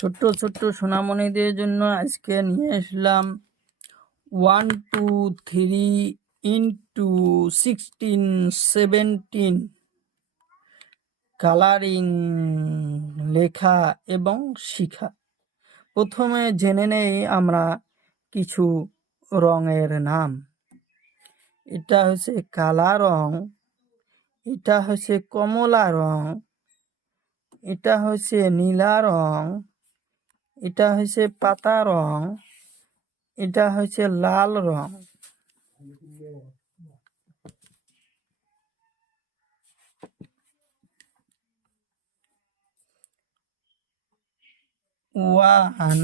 ছোট্ট ছোট্ট সোনামণিদের জন্য আজকে নিয়ে আসলাম 1 2 3 ইন্টু 16 17 কালারিং লেখা এবং শিখা। প্রথমে জেনে নেই আমরা কিছু রঙের নাম। এটা হচ্ছে কালা রং, এটা হচ্ছে কমলা রং, এটা হচ্ছে নীলা রং, এটা হচ্ছে পাতা রং, এটা হচ্ছে লাল রং। ওয়ান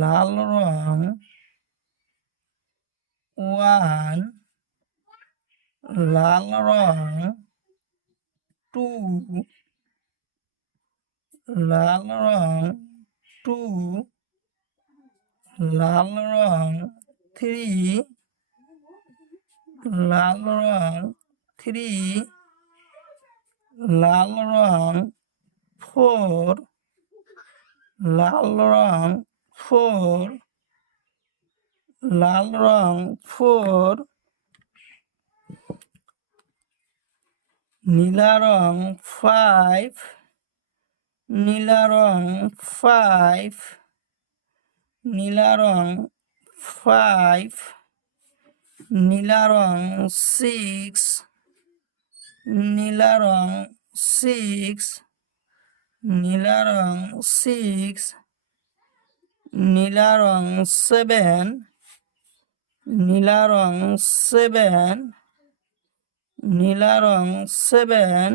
লাল রং, ওয়ান লাল রং, টু লাল রং, টু লাল রং, থ্রি লাল রং, থ্রি লাল রং, ফোর লাল রং, ফোর লাল রং, ফোর নীলা রং, ফাইভ নীলা রং, ফাইভ নীলা রং, ফাইভ নীলা রং, সিক্স নীলা রং, সিক্স নীলা রং, সিক্স নীলা রং, সেভেন নীলা রং, সেভেন নীলা রং, সেভেন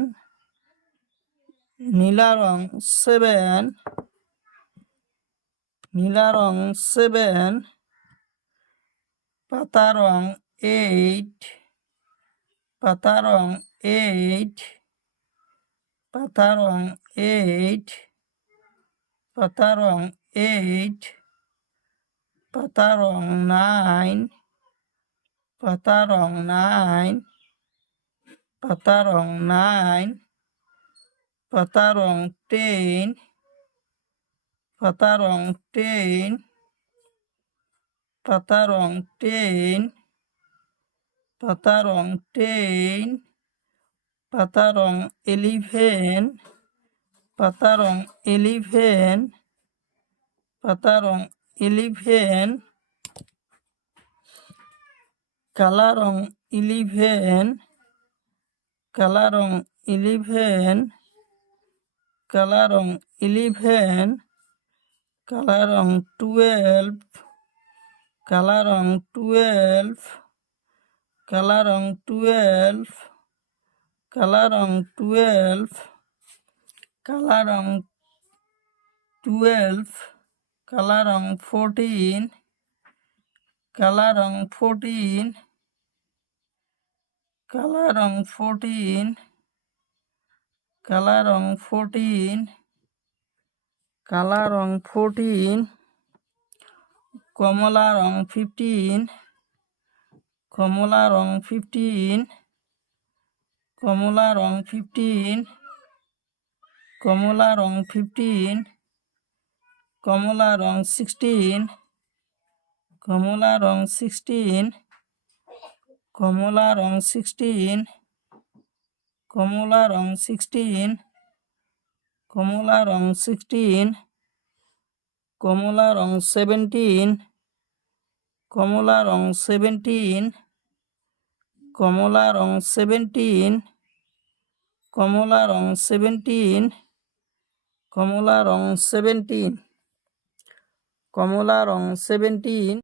নীলা রং, সেভেন নীলা রং, সেভেন পাতা রং, এইট পাতা রং, এইট পাতা রং, এইট পাতা রং, এইট পাতা রং, নাইন পাতা রং, নাইন পাতা রং, নাইন পাতা রং, টেন পাতা রং, টেন পাতা রং, টেন পাতা রং, টেন পাতা রং, ইলেভেন পাতা রং, ইলেভেন পাতা রং, ইলেভেন কালা রং, ইলেভেন কালা রং, ইলেভেন কালা রং, ইলেভেন কালা রং, টুয়েলভ কালা রং, টুয়েলভ কালা রং, টুয়েলভ কালা রং, টুয়েলভ কালা রং, টুয়েলভ কালা রং, 14 কালা রং, 14 কালা রং, 14 কালা রং, 14 কালা রং, 14 কমলা রং, 15 কমলা রং, 15 কমলা রং, 15 কমলা রং, 15 কমলা রং, 16 কমলা রং, 16 কমলা রং, 16 কমলা রং, 16 কমলা রং, 16 কমলা রং, 17 কমলা রং, 17 কমলা রং, 17 কমলা রং, 17 কমলা রং, 17 কমলা রং, 17